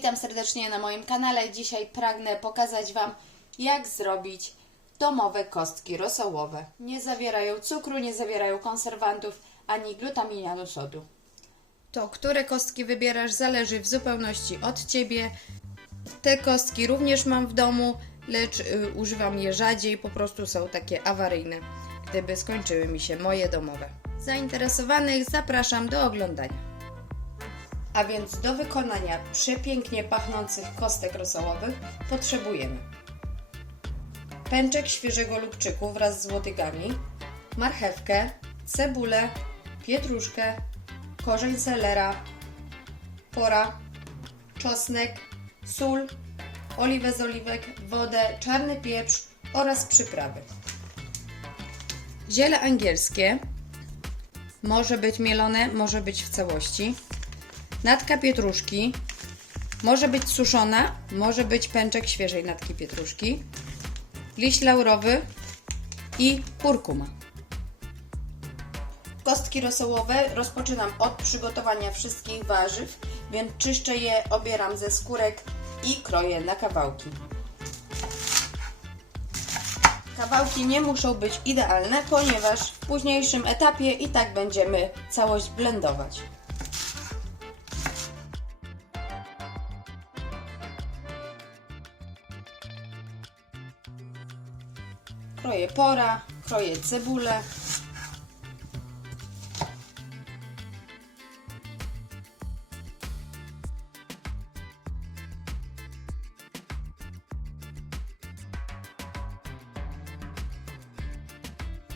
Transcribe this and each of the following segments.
Witam serdecznie na moim kanale. Dzisiaj pragnę pokazać Wam, jak zrobić domowe kostki rosołowe. Nie zawierają cukru, nie zawierają konserwantów ani glutaminianu sodu. To, które kostki wybierasz, zależy w zupełności od Ciebie. Te kostki również mam w domu, lecz używam je rzadziej, po prostu są takie awaryjne, gdyby skończyły mi się moje domowe. Zainteresowanych zapraszam do oglądania. A więc do wykonania przepięknie pachnących kostek rosołowych potrzebujemy pęczek świeżego lubczyku wraz z łodygami, marchewkę, cebulę, pietruszkę, korzeń selera, pora, czosnek, sól, oliwę z oliwek, wodę, czarny pieprz oraz przyprawy. Ziele angielskie może być mielone, może być w całości. Natka pietruszki, może być suszona, może być pęczek świeżej natki pietruszki, liść laurowy i kurkuma. Kostki rosołowe rozpoczynam od przygotowania wszystkich warzyw, więc czyszczę je, obieram ze skórek i kroję na kawałki. Kawałki nie muszą być idealne, ponieważ w późniejszym etapie i tak będziemy całość blendować. Kroję pora, kroję cebulę.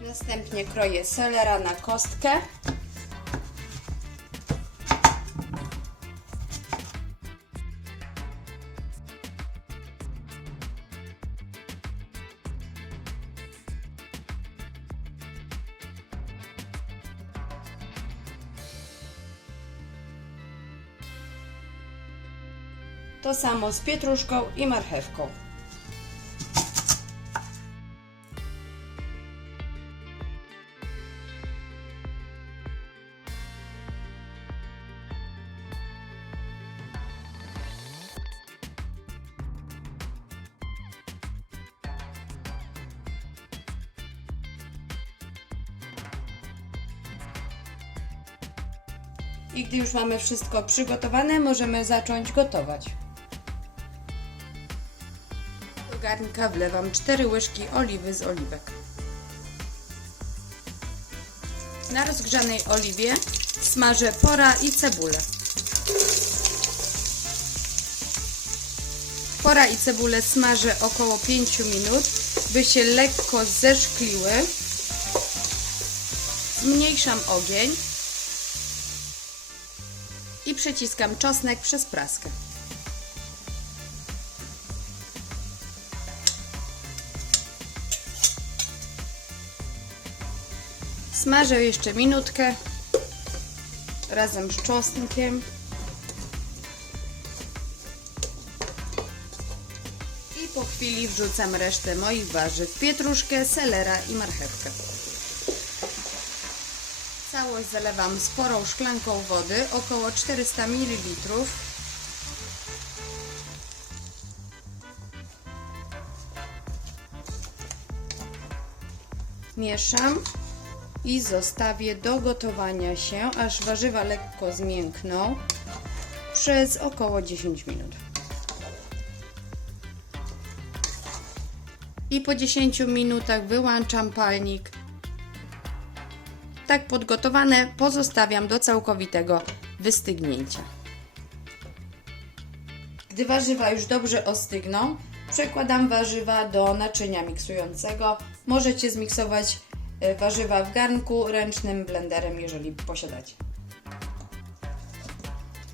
Następnie kroję selera na kostkę. To samo z pietruszką i marchewką. I gdy już mamy wszystko przygotowane, możemy zacząć gotować. Do garnka wlewam 4 łyżki oliwy z oliwek. Na rozgrzanej oliwie smażę pora i cebulę. Pora i cebulę smażę około 5 minut, by się lekko zeszkliły. Zmniejszam ogień i przeciskam czosnek przez praskę. Smażę jeszcze minutkę razem z czosnkiem i po chwili wrzucam resztę moich warzyw, pietruszkę, selera i marchewkę. Całość zalewam sporą szklanką wody, około 400 ml. Mieszam i zostawię do gotowania się, aż warzywa lekko zmiękną przez około 10 minut. I po 10 minutach wyłączam palnik. Tak podgotowane pozostawiam do całkowitego wystygnięcia. Gdy warzywa już dobrze ostygną, przekładam warzywa do naczynia miksującego. Możecie zmiksować warzywa w garnku ręcznym blenderem, jeżeli posiadacie.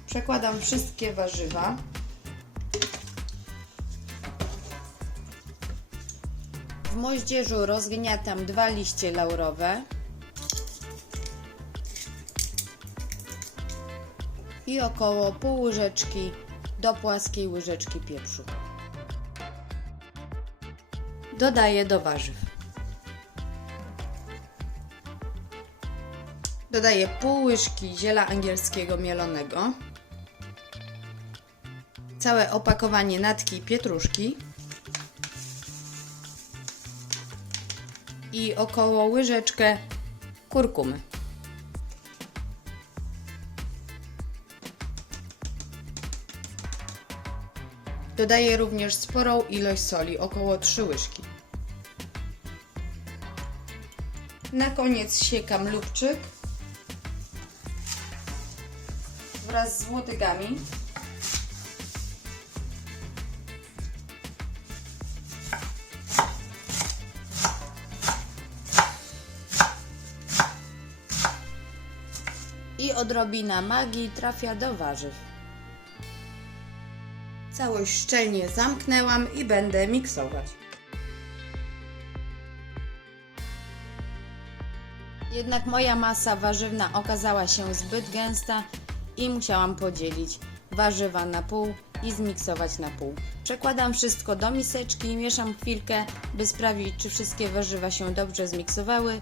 Przekładam wszystkie warzywa. W moździerzu rozgniatam 2 liście laurowe i około pół łyżeczki do płaskiej łyżeczki pieprzu. Dodaję do warzyw. Dodaję pół łyżki ziela angielskiego mielonego, całe opakowanie natki pietruszki i około łyżeczkę kurkumy. Dodaję również sporą ilość soli, około 3 łyżki. Na koniec siekam lubczyk wraz z łodygami. I odrobina magii trafia do warzyw. Całość szczelnie zamknęłam i będę miksować. Jednak moja masa warzywna okazała się zbyt gęsta i musiałam podzielić warzywa na pół i zmiksować na pół. Przekładam wszystko do miseczki i mieszam chwilkę, by sprawdzić, czy wszystkie warzywa się dobrze zmiksowały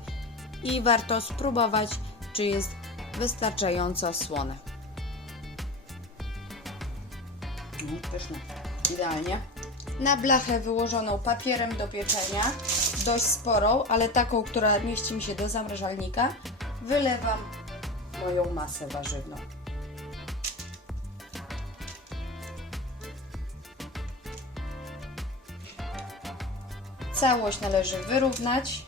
i warto spróbować, czy jest wystarczająco słone. Pyszne. Idealnie. Na blachę wyłożoną papierem do pieczenia, dość sporą, ale taką, która mieści mi się do zamrażalnika, wylewam moją masę warzywną. Całość należy wyrównać.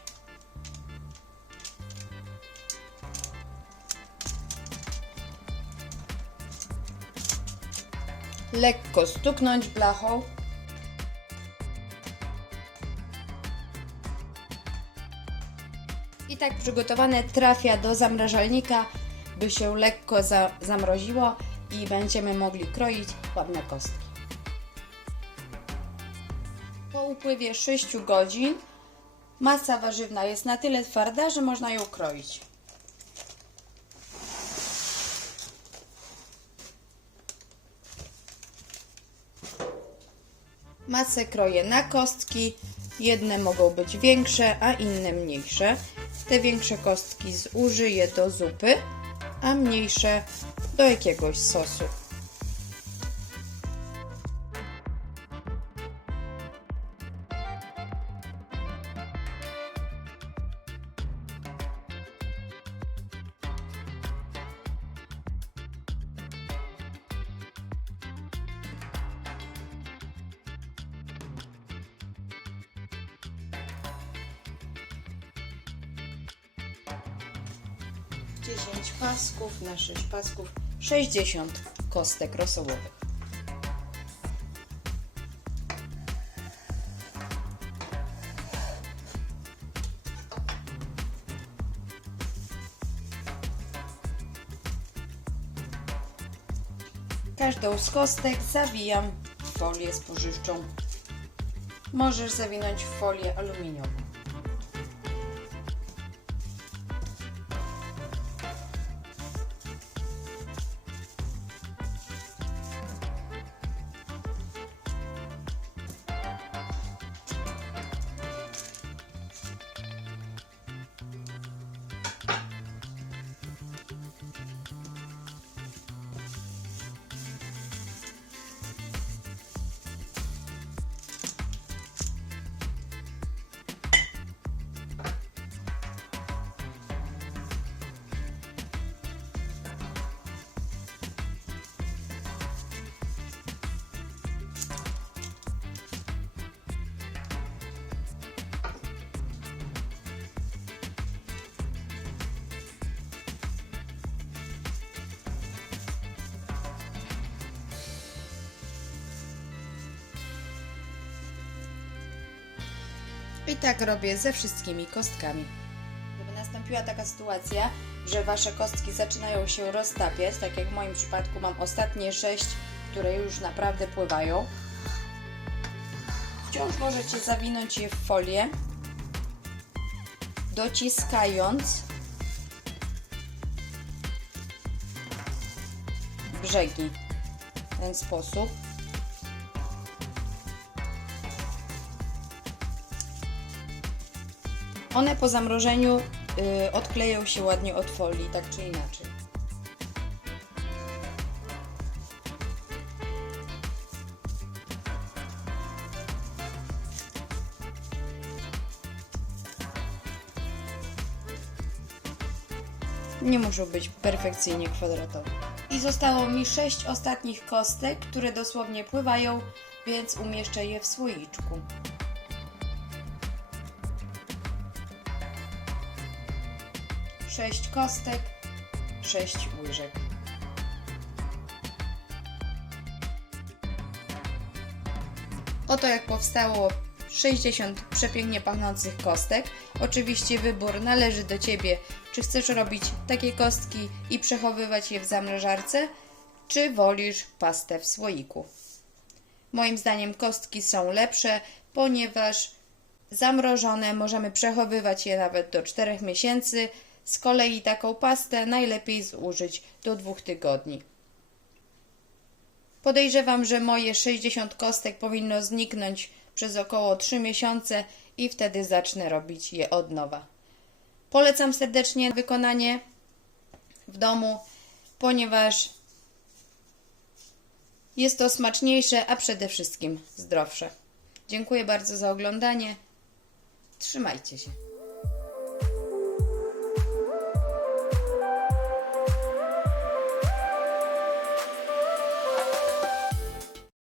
Lekko stuknąć blachą. I tak przygotowane trafia do zamrażalnika, by się lekko zamroziło i będziemy mogli kroić ładne kostki. Po upływie 6 godzin masa warzywna jest na tyle twarda, że można ją kroić. Masę kroję na kostki. Jedne mogą być większe, a inne mniejsze. Te większe kostki zużyję do zupy, a mniejsze do jakiegoś sosu. Dziesięć pasków na 6 pasków, 60 kostek rosołowych. Każdą z kostek zawijam w folię spożywczą. Możesz zawinąć w folię aluminiową. I tak robię ze wszystkimi kostkami. Gdyby nastąpiła taka sytuacja, że Wasze kostki zaczynają się roztapiać, tak jak w moim przypadku mam ostatnie 6, które już naprawdę pływają, wciąż możecie zawinąć je w folię, dociskając brzegi w ten sposób. One po zamrożeniu odkleją się ładnie od folii, tak czy inaczej. Nie muszą być perfekcyjnie kwadratowe. I zostało mi 6 ostatnich kostek, które dosłownie pływają, więc umieszczę je w słoiczku. Sześć kostek, 6 łyżek. Oto jak powstało 60 przepięknie pachnących kostek. Oczywiście wybór należy do Ciebie, czy chcesz robić takie kostki i przechowywać je w zamrażarce, czy wolisz pastę w słoiku. Moim zdaniem kostki są lepsze, ponieważ zamrożone możemy przechowywać je nawet do 4 miesięcy. Z kolei taką pastę najlepiej zużyć do 2 tygodni. Podejrzewam, że moje 60 kostek powinno zniknąć przez około 3 miesiące i wtedy zacznę robić je od nowa. Polecam serdecznie wykonanie w domu, ponieważ jest to smaczniejsze, a przede wszystkim zdrowsze. Dziękuję bardzo za oglądanie. Trzymajcie się.